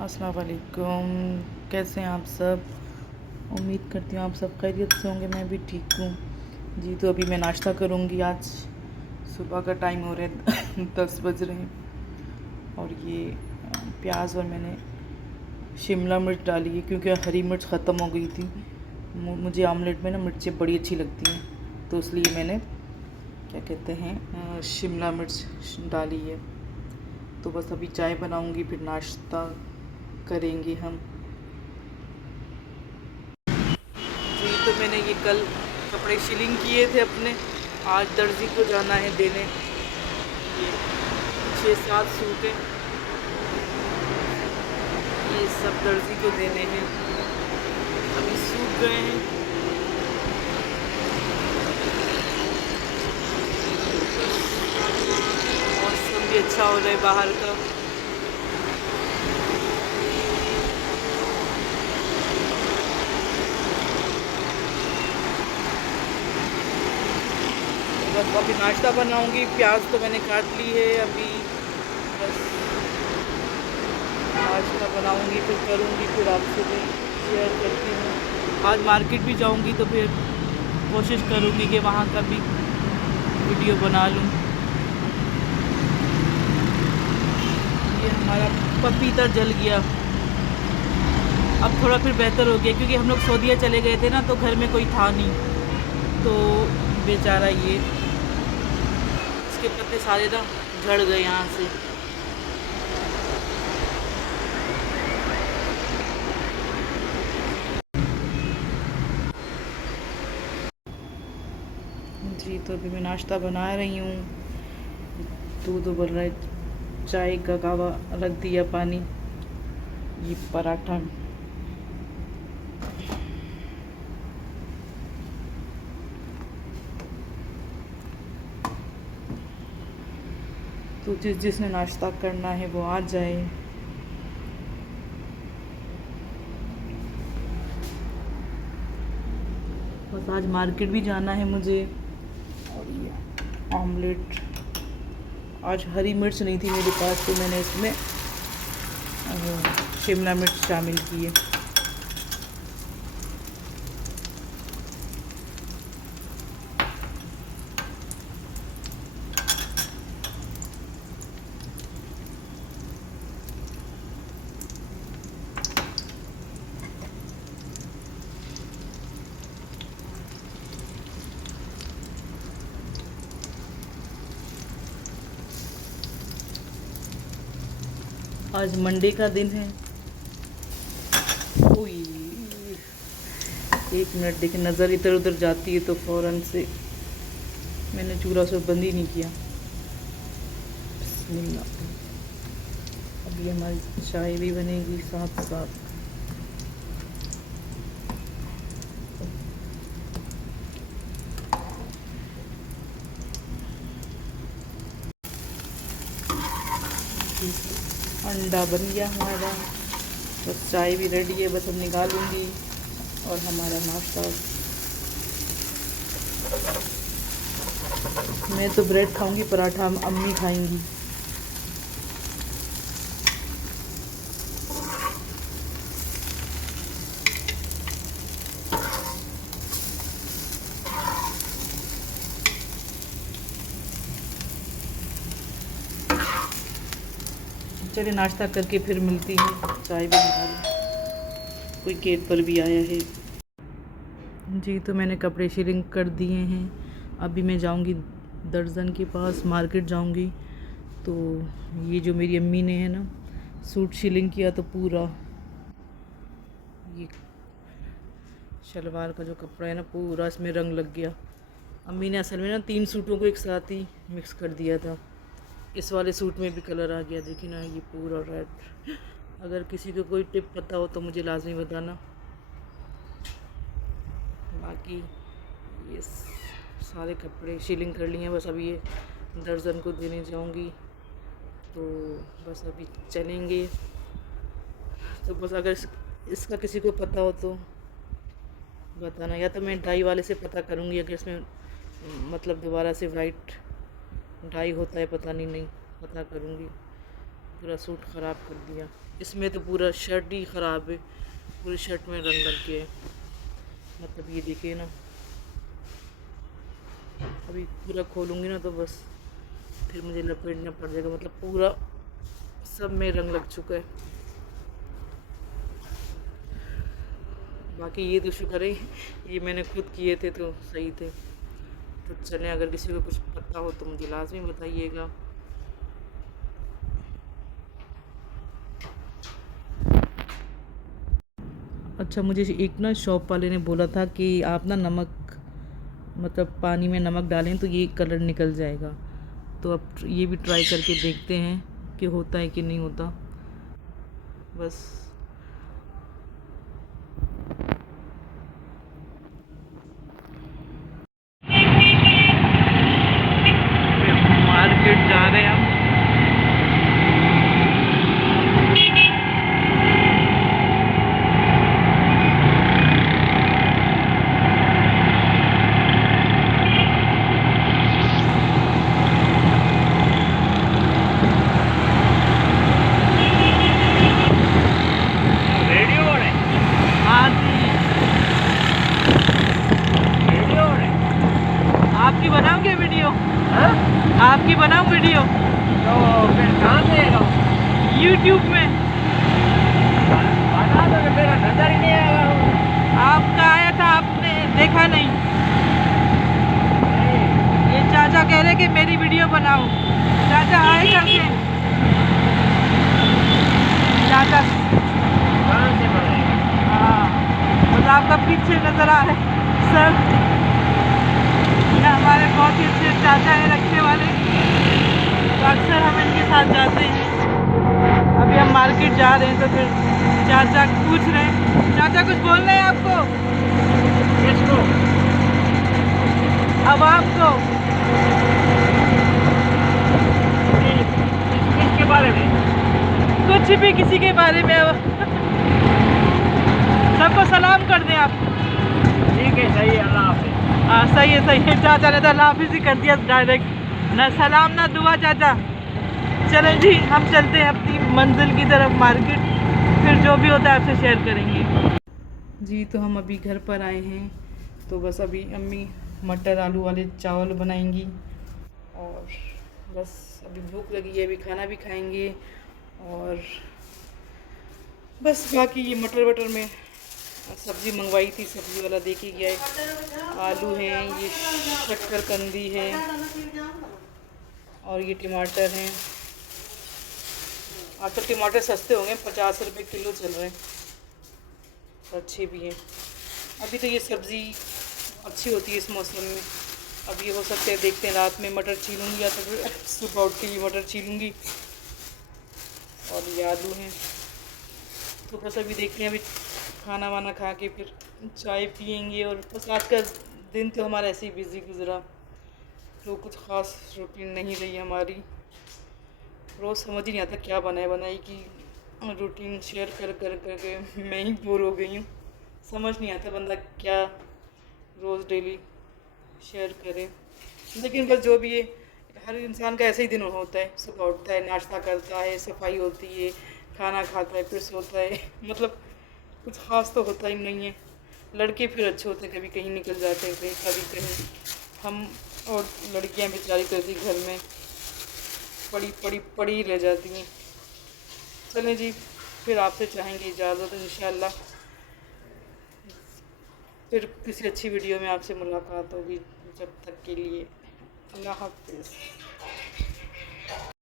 अस्सलाम वालेकुम। कैसे हैं आप सब? उम्मीद करती हूँ आप सब खैरियत से होंगे। मैं भी ठीक हूँ जी। तो अभी मैं नाश्ता करूँगी। आज सुबह का टाइम हो रहा है 10 बज रहे हैं। और ये प्याज और मैंने शिमला मिर्च डाली है क्योंकि हरी मिर्च ख़त्म हो गई थी। मुझे आमलेट में ना मिर्चें बड़ी अच्छी लगती हैं, तो इसलिए मैंने क्या कहते हैं शिमला मिर्च डाली है। तो बस अभी चाय बनाऊँगी, फिर नाश्ता करेंगे हम जी। तो मैंने ये कल कपड़े सिलिंग किए थे अपने, आज दर्जी को जाना है देने। ये 6-7 सूट हैं, ये सब दर्जी को देने हैं। अभी सूख गए हैं। मौसम भी अच्छा हो रहा है बाहर का। बस अभी नाश्ता बनाऊंगी। प्याज तो मैंने काट ली है। अभी बस नाश्ता बनाऊंगी, फिर करूंगी, फिर आपसे भी शेयर करती हूँ। आज मार्केट भी जाऊंगी तो फिर कोशिश करूंगी कि वहाँ का भी वीडियो बना लूँ। ये हमारा पपीता जल गया। अब थोड़ा फिर बेहतर हो गया क्योंकि हम लोग सऊदीया चले गए थे ना, तो घर में कोई था नहीं, तो बेचारा ये इसके पत्ते सारे ना झड़ गए यहाँ से। जी तो अभी मैं नाश्ता बना रही हूँ। दूध उबल रहा है, चाय का कावा रख दिया पानी। ये पराठा तो जिसने नाश्ता करना है वो आ जाए। बस आज मार्केट भी जाना है मुझे। और ये ऑमलेट, आज हरी मिर्च नहीं थी मेरे पास, तो मैंने इसमें शिमला मिर्च शामिल की है। आज मंडे का दिन है। ओए, एक मिनट देखिए, नज़र इधर उधर जाती है तो फ़ौरन से मैंने चूल्हा से बंद ही नहीं किया। बिस्मिल्लाह। अभी हमारी चाय भी बनेगी साथ साथ। अंडा बन गया हमारा। बस चाय भी रेडी है, बस अब निकालूंगी और हमारा नाश्ता। मैं तो ब्रेड खाऊंगी, पराठा अम्मी खाएंगी। चलिए नाश्ता करके फिर मिलती हूँ। चाय भी निकाली, कोई गेट पर भी आया है जी। तो मैंने कपड़े सिलिंग कर दिए हैं। अभी मैं जाऊँगी दर्जन के पास, मार्केट जाऊँगी। तो ये जो मेरी अम्मी ने है ना सूट सिलिंग किया, तो पूरा ये शलवार का जो कपड़ा है ना पूरा इसमें रंग लग गया। अम्मी ने असल में ना 3 सूटों को एक साथ ही मिक्स कर दिया था। इस वाले सूट में भी कलर आ गया, देखिए ना, ये पूरा रेड। अगर किसी को कोई टिप पता हो तो मुझे लाजमी बताना। बाकी ये सारे कपड़े सिलिंग कर लिए हैं, बस अभी ये दर्जन को देने जाऊंगी। तो बस अभी चलेंगे। तो बस अगर इसका किसी को पता हो तो बताना, या तो मैं डाई वाले से पता करूंगी अगर इसमें मतलब दोबारा से वाइट डाई होता है, पता नहीं पता करूंगी। पूरा सूट ख़राब कर दिया। इसमें तो पूरा शर्ट ही ख़राब है, पूरी शर्ट में रंग लग गया है। मतलब ये देखिए ना, अभी पूरा खोलूँगी ना तो बस फिर मुझे लपेटना पड़ जाएगा। मतलब पूरा सब में रंग लग चुका है। बाकी ये तो शुक्र है ये मैंने खुद किए थे तो सही थे। तो चलें, अगर किसी को कुछ पता हो तो मुझे लाजमी बताइएगा। अच्छा, मुझे एक ना शॉप वाले ने बोला था कि आप ना नमक, मतलब पानी में नमक डालें तो ये कलर निकल जाएगा। तो अब ये भी ट्राई करके देखते हैं कि होता है कि नहीं होता। बस मार्केट जा रहे हैं हम। आपकी बनाओगे वीडियो? हाँ? आपकी बनाओ वीडियो तो फिर कहाँ देगा? YouTube में। बना दो तो मेरा नजर ही नहीं आएगा। आपका आया था, आपने देखा नहीं? ये चाचा कह रहे कि मेरी वीडियो बनाओ। चाचा आए करके, चाचा कहाँ से बनाएगा? हाँ, बस आपका पीछे नजर आ रहा है सर। ये हमारे बहुत ही अच्छे चाचा हैं रखने वाले, तो अक्सर हम इनके साथ जाते हैं। अभी हम मार्केट जा रहे हैं तो फिर चाचा पूछ रहे हैं। चाचा कुछ बोल रहे हैं आपको? किसको? अब आपको किसके बारे में? कुछ भी, किसी के बारे में। सबको सलाम कर दें आप। ठीक है, सही है, अल्लाह हाफिज़। हाँ सही है, सही है। चाचा ने तो अल्लाह हाफिज़ ही कर दिया डायरेक्ट, ना सलाम ना दुआ। चाचा चलें जी, हम चलते हैं अपनी मंजिल की तरफ मार्केट, फिर जो भी होता है आपसे शेयर करेंगे। जी तो हम अभी घर पर आए हैं, तो बस अभी अम्मी मटर आलू वाले चावल बनाएंगी और बस अभी भूख लगी है, अभी खाना भी खाएंगे। और बस बाकी ये मटर वटर में सब्ज़ी मंगवाई थी, सब्ज़ी वाला दे के गया है। आलू हैं, ये शक्करकंदी है और ये टमाटर हैं। आज तो टमाटर सस्ते होंगे, 50 रुपये किलो चल रहे हैं, अच्छे भी हैं। अभी तो ये सब्ज़ी अच्छी होती है इस मौसम में। अब ये हो सकता है, देखते हैं, रात में मटर छीलूँगी या तो फिर सुबह उठ के ये मटर छीलूँगी। और ये आलू हैं, तो बस अभी देखते हैं, अभी खाना वाना खा के फिर चाय पियेंगे। और बस आज का दिन तो हमारा ऐसे ही बिज़ी गुजरा, तो कुछ ख़ास रूटीन नहीं रही हमारी। रोज़ समझ ही नहीं आता क्या बनाई की रूटीन शेयर कर कर करके मैं ही बोर हो गई हूँ। समझ नहीं आता बंदा क्या रोज़ डेली शेयर करे। लेकिन बस जो भी है, हर इंसान का ऐसे ही दिन होता है। सुबह उठता है, नाश्ता करता है, सफाई होती है, खाना खाता है, फिर सोता है। मतलब कुछ ख़ास तो होता ही नहीं है। लड़के फिर अच्छे होते हैं, कभी कहीं निकल जाते हैं, कभी कहीं। हम और लड़कियां बेचारी तो ऐसी घर में पड़ी रह जाती हैं। चलें जी, फिर आपसे चाहेंगे इजाज़त इंशाल्लाह। फिर किसी अच्छी वीडियो में आपसे मुलाकात होगी। जब तक के लिए अल्लाह हाफ़िज़।